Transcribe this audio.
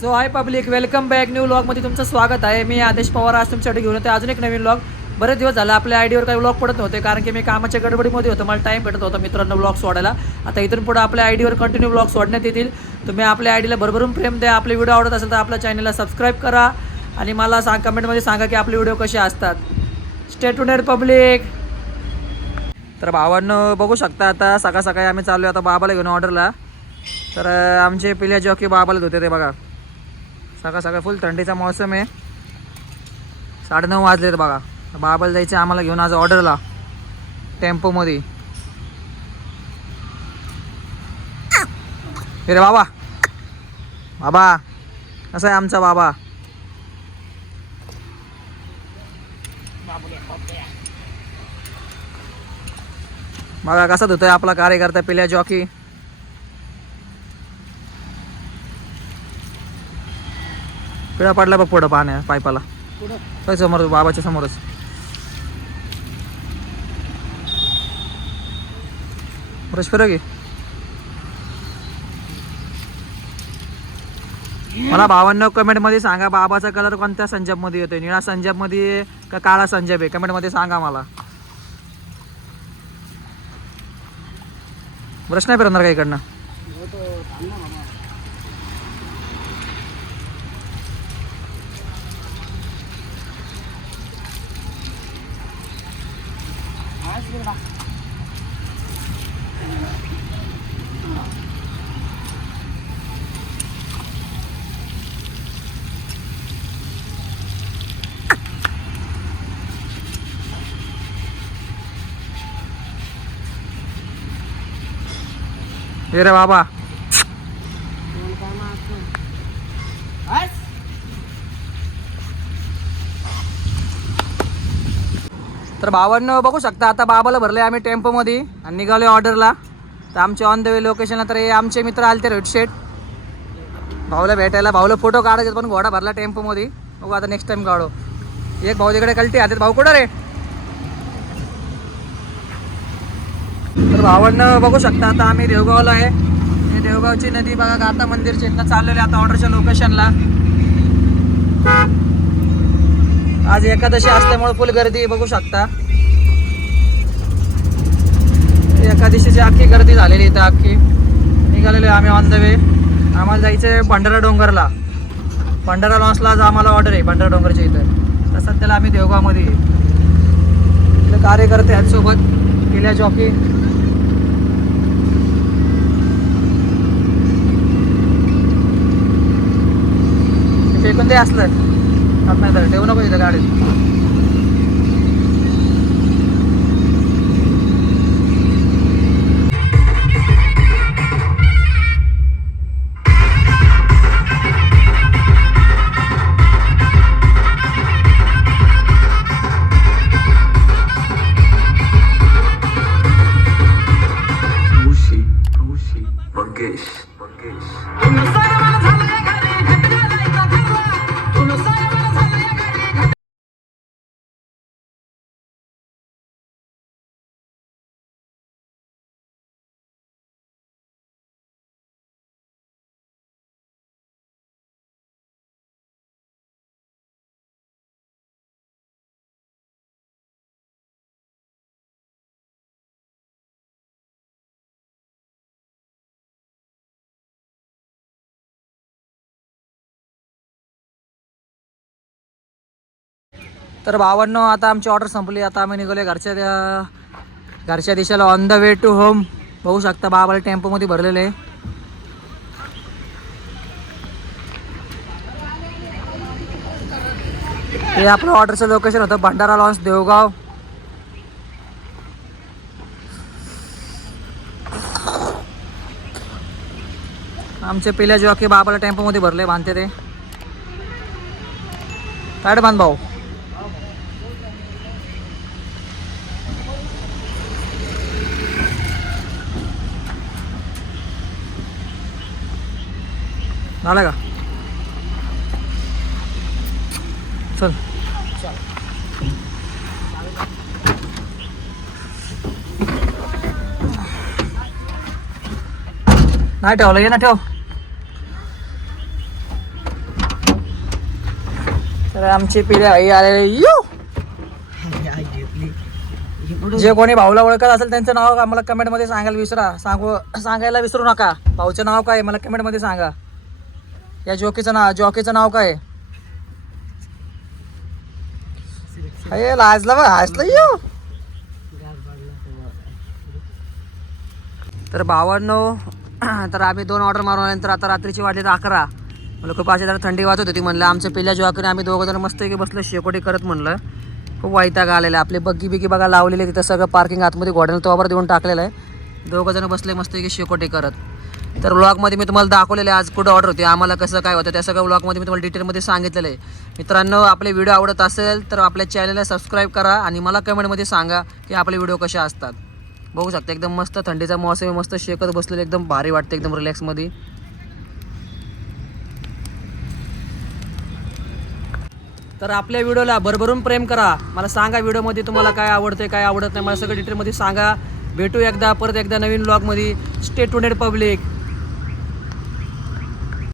So हाय public, welcome back new व्लॉगमध्ये तुमचं स्वागत आहे. मी आदेश पवार आज तुमच्यासाठी घेऊन येतो अजून एक नवीन व्लॉग. बरेच दिवस झाला आपल्या आयडीवर काही व्लॉग पडत नव्हते कारण की मी कामाच्या गडबडीमध्ये होतो. मला टाईम भेटत होता मित्रांनो व्लॉग सोडायला. आता इथून पुढे आपल्या आयडीवर कंटिन्यू व्लॉग सोडण्यात येतील. तुम्ही आपल्या आयडीला भरभरून प्रेम द्या. आपले व्हिडिओ आवडत असेल तर आपल्या चॅनलला सबस्क्राईब करा आणि मला कमेंटमध्ये सांगा की आपले व्हिडिओ कसे असतात. Stay tuned public. तर भावांनो बघू शकता आता सकाळ सकाळी आम्ही चाललो आता बाबाला घेऊन ऑर्डरला. तर आमचे पिल्या जॉकी बाबाला धुते ते बघा. सकाळ सकाळ फुल थंडीचा मौसम आहे. 9:30 वाजलेत बघा. बाबाला जायचं आम्हाला घेऊन आज ऑर्डरला टेम्पोमध्ये. रे बाबा बाबा कसा आहे आमचा बाबा. बघा कसा धुतोय आपला कार्यकर्ता पिल्या जॉकी. पिळा पडला बघ पुढं पाण्या पाईपाला समोर बाबाच्या समोरच. ब्रश फिरव की. मला भावांनो कमेंटमध्ये सांगा बाबाचा कलर कोणत्या संजाबमध्ये येतोय. निळा संजाबमध्ये का काळा संजाब आहे कमेंटमध्ये सांगा मला. ब्रश नाही फिरवणार का इकडनं. हे रे बाबा. तर भावांनो बघू शकता आता बाबाला भरले आम्ही टेम्पोमध्ये आणि निघालो ऑर्डरला. तर आमचे ऑन द वे लोकेशनला तर हे आमचे मित्र आले ते रेडशेट भाऊला भेटायला. भाऊला फोटो काढायचे पण घोडा भरला टेम्पोमध्ये. बघू आता नेक्स्ट टाइम काढू. एक भाऊ तिकडे कल्टी हातात. भाऊ कुठं रे. तर भावांनो बघू शकता आता आम्ही देवगावला आहे. हे देवगावची नदी बघा. गाता मंदिरच्या इथनं चाललेले आता ऑर्डरच्या लोकेशनला. आज एकादशी असल्यामुळे फुल गर्दी बघू शकता. एकादशीची अख्खी गर्दी झालेली इथं अख्खी. निघालेलो आहे आम्ही ऑन द वे. आम्हाला जायचं आहे भंडारा डोंगरला. भंडारा लॉन्सला आज आम्हाला ऑर्डर आहे भंडारा डोंगरच्या इथं. तर सध्याला आम्ही देवगावमध्ये इथं कार्यकर्ते आहेत सोबत पिल्या जॉकी. फेकून ते असलं नाही तर ठेवू नको इथं गाडीत. तर भावांनो आता आमची ऑर्डर संपली. आता आम्ही निघालो घरच्या दिशेला on the way to home. बघू शकता बाबाला टेम्पोमध्ये भरलेले आहे. हे आपलं ऑर्डरचं लोकेशन होतं भंडारा लॉन्स देवगाव. आमचे पिल्या जॉकी बाबाला टेम्पोमध्ये भरले बांधते ते. काय बांध भाऊ. झालं का चल. नाही ठेवलं ये ना ठेव. तर आमचे पिढ्या आई आले यो. जे कोणी भाऊला ओळखत असेल त्यांचं नाव मला कमेंट मध्ये सांगायला विसरू नका. भाऊचं नाव काय मला कमेंट मध्ये सांगा. या जॉकीचं नाव काय? लाजला बा हसला यो. तर 52. तर आम्ही 2 ऑर्डर मारून आल्यानंतर आता रात्रीची वाजले 11. मला खूप अशी जरा थंडी वाजत होती. म्हणलं आमच्या पहिल्या जॉकीने आम्ही 2 जण मस्त बसलो शेकोटी करत. म्हणलं खूप वैताग आलेला. आपले बग्गी बघा लावलेले तिथं सगळं पार्किंग आतमध्ये घोड्यानं तोवर देऊन टाकलेलं आहे. 2 जण बसले मस्त शेकोटी करत. तर व्लॉगमध्ये मी तुम्हाला दाखवलेलं आहे आज कुठं ऑर्डर होती, आम्हाला कसं काय होतं, त्या सगळं व्लॉगमध्ये मी तुम्हाला डिटेलमध्ये सांगितलेलं आहे. मित्रांनो आपले व्हिडिओ आवडत असेल तर आपल्या चॅनलला सबस्क्राईब करा आणि मला कमेंटमध्ये सांगा की आपले व्हिडिओ कसे असतात. बघू शकता एकदम मस्त थंडीचा मौसम मस्त शेकत बसलेलं एकदम भारी वाटतं एकदम रिलॅक्समध्ये. तर आपल्या व्हिडिओला भरभरून प्रेम करा. मला सांगा व्हिडिओमध्ये तुम्हाला काय आवडते काय आवडत नाही मला सगळं डिटेलमध्ये सांगा. भेटू परत एकदा नवीन व्लॉगमध्ये. Stay tuned public.